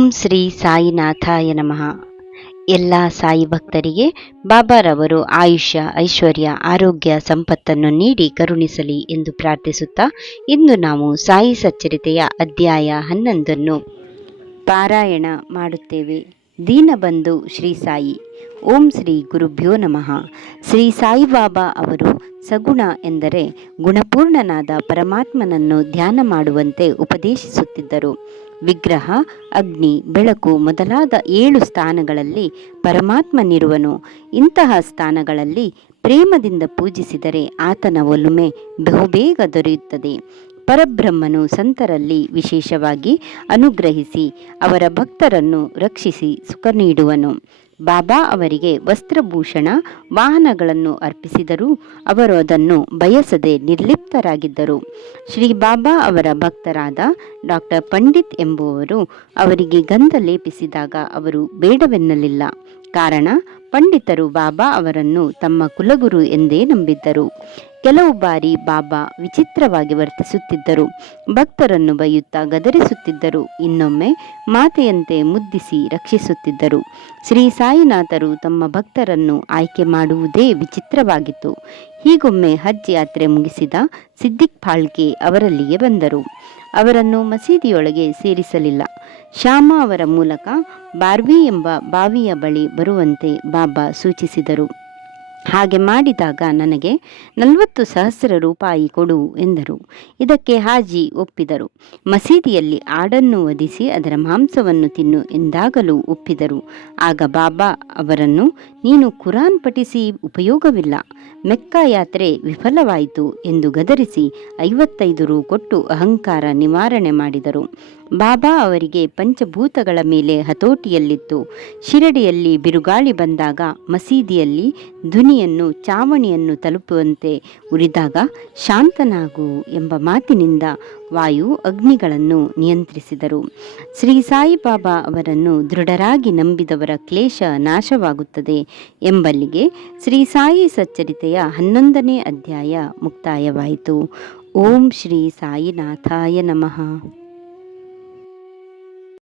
ಓಂ ಶ್ರೀ ಸಾಯಿನಾಥಾಯ ನಮಃ. ಎಲ್ಲ ಸಾಯಿ ಭಕ್ತರಿಗೆ ಬಾಬಾರವರು ಆಯುಷ್ಯ, ಐಶ್ವರ್ಯ, ಆರೋಗ್ಯ, ಸಂಪತ್ತನ್ನು ನೀಡಿ ಕರುಣಿಸಲಿ ಎಂದು ಪ್ರಾರ್ಥಿಸುತ್ತಾ, ಇಂದು ನಾವು ಸಾಯಿ ಸಚ್ಚರಿತೆಯ ಅಧ್ಯಾಯ 11 ಪಾರಾಯಣ ಮಾಡುತ್ತೇವೆ. ದೀನಬಂಧು ಶ್ರೀ ಸಾಯಿ. ಓಂ ಶ್ರೀ ಗುರುಭ್ಯೋ ನಮಃ. ಶ್ರೀ ಸಾಯಿಬಾಬಾ ಅವರು ಸಗುಣ ಎಂದರೆ ಗುಣಪೂರ್ಣನಾದ ಪರಮಾತ್ಮನನ್ನು ಧ್ಯಾನ ಮಾಡುವಂತೆ ಉಪದೇಶಿಸುತ್ತಿದ್ದರು. ವಿಗ್ರಹ, ಅಗ್ನಿ, ಬೆಳಕು ಮೊದಲಾದ 7 ಸ್ಥಾನಗಳಲ್ಲಿ ಪರಮಾತ್ಮನಿರುವನು. ಇಂತಹ ಸ್ಥಾನಗಳಲ್ಲಿ ಪ್ರೇಮದಿಂದ ಪೂಜಿಸಿದರೆ ಆತನ ಒಲುಮೆ ಬಹುಬೇಗ ದೊರೆಯುತ್ತದೆ. ಪರಬ್ರಹ್ಮನು ಸಂತರಲ್ಲಿ ವಿಶೇಷವಾಗಿ ಅನುಗ್ರಹಿಸಿ ಅವರ ಭಕ್ತರನ್ನು ರಕ್ಷಿಸಿ ಸುಖ ನೀಡುವನು. ಬಾಬಾ ಅವರಿಗೆ ವಸ್ತ್ರಭೂಷಣ, ವಾಹನಗಳನ್ನು ಅರ್ಪಿಸಿದರೂ ಅವರು ಅದನ್ನು ಬಯಸದೆ ನಿರ್ಲಿಪ್ತರಾಗಿದ್ದರು. ಶ್ರೀ ಬಾಬಾ ಅವರ ಭಕ್ತರಾದ ಡಾಕ್ಟರ್ ಪಂಡಿತ್ ಎಂಬುವರು ಅವರಿಗೆ ಗಂಧ ಲೇಪಿಸಿದಾಗ ಅವರು ಬೇಡವೆನ್ನಲಿಲ್ಲ. ಕಾರಣ, ಪಂಡಿತರು ಬಾಬಾ ಅವರನ್ನು ತಮ್ಮ ಕುಲಗುರು ಎಂದೇ ನಂಬಿದ್ದರು. ಕೆಲವು ಬಾರಿ ಬಾಬಾ ವಿಚಿತ್ರವಾಗಿ ವರ್ತಿಸುತ್ತಿದ್ದರು. ಭಕ್ತರನ್ನು ಬೈಯುತ್ತಾ ಗದರಿಸುತ್ತಿದ್ದರು. ಇನ್ನೊಮ್ಮೆ ಮಾತೆಯಂತೆ ಮುದ್ದಿಸಿ ರಕ್ಷಿಸುತ್ತಿದ್ದರು. ಶ್ರೀ ಸಾಯಿನಾಥರು ತಮ್ಮ ಭಕ್ತರನ್ನು ಆಯ್ಕೆ ಮಾಡುವುದೇ ವಿಚಿತ್ರವಾಗಿತ್ತು. ಹೀಗೊಮ್ಮೆ ಹಜ್ ಯಾತ್ರೆ ಮುಗಿಸಿದ ಸಿದ್ದಿಕ್ ಫಾಳ್ಕೆ ಅವರಲ್ಲಿಗೆ ಬಂದರು. ಅವರನ್ನು ಮಸೀದಿಯೊಳಗೆ ಸೇರಿಸಲಿಲ್ಲ. ಶ್ಯಾಮ ಅವರ ಮೂಲಕ ಬಾರ್ವಿ ಎಂಬ ಬಾವಿಯ ಬಳಿ ಬರುವಂತೆ ಬಾಬಾ ಸೂಚಿಸಿದರು. ಹಾಗೆ ಮಾಡಿದಾಗ ನನಗೆ 40,000 ರೂಪಾಯಿ ಕೊಡು ಎಂದರು. ಇದಕ್ಕೆ ಹಾಜಿ ಒಪ್ಪಿದರು. ಮಸೀದಿಯಲ್ಲಿ ಆಡನ್ನು ವಧಿಸಿ ಅದರ ಮಾಂಸವನ್ನು ತಿನ್ನು ಎಂದಾಗಲೂ ಒಪ್ಪಿದರು. ಆಗ ಬಾಬಾ ಅವರನ್ನು, ನೀನು ಕುರಾನ್ ಪಠಿಸಿ ಉಪಯೋಗವಿಲ್ಲ, ಮೆಕ್ಕಾ ಯಾತ್ರೆ ವಿಫಲವಾಯಿತು ಎಂದು ಗದರಿಸಿ 55 ರು ಕೊಟ್ಟು ಅಹಂಕಾರ ನಿವಾರಣೆ ಮಾಡಿದರು. ಬಾಬಾ ಅವರಿಗೆ ಪಂಚಭೂತಗಳ ಮೇಲೆ ಹತೋಟಿಯಲ್ಲಿತ್ತು. ಶಿರಡಿಯಲ್ಲಿ ಬಿರುಗಾಳಿ ಬಂದಾಗ ಮಸೀದಿಯಲ್ಲಿ ಧ್ವನಿಯನ್ನು ಚಾವಣಿಯನ್ನು ತಲುಪುವಂತೆ ಉರಿದಾಗ ಶಾಂತನಾಗು ಎಂಬ ಮಾತಿನಿಂದ ವಾಯು, ಅಗ್ನಿಗಳನ್ನು ನಿಯಂತ್ರಿಸಿದರು. ಶ್ರೀ ಸಾಯಿಬಾಬಾ ಅವರನ್ನು ದೃಢರಾಗಿ ನಂಬಿದವರ ಕ್ಲೇಶ ನಾಶವಾಗುತ್ತದೆ ಎಂಬಲ್ಲಿಗೆ ಶ್ರೀ ಸಾಯಿ ಸಚ್ಚರಿತೆಯ 11ನೇ ಅಧ್ಯಾಯ ಮುಕ್ತಾಯವಾಯಿತು. ಓಂ ಶ್ರೀ ಸಾಯಿನಾಥಾಯ ನಮಃ.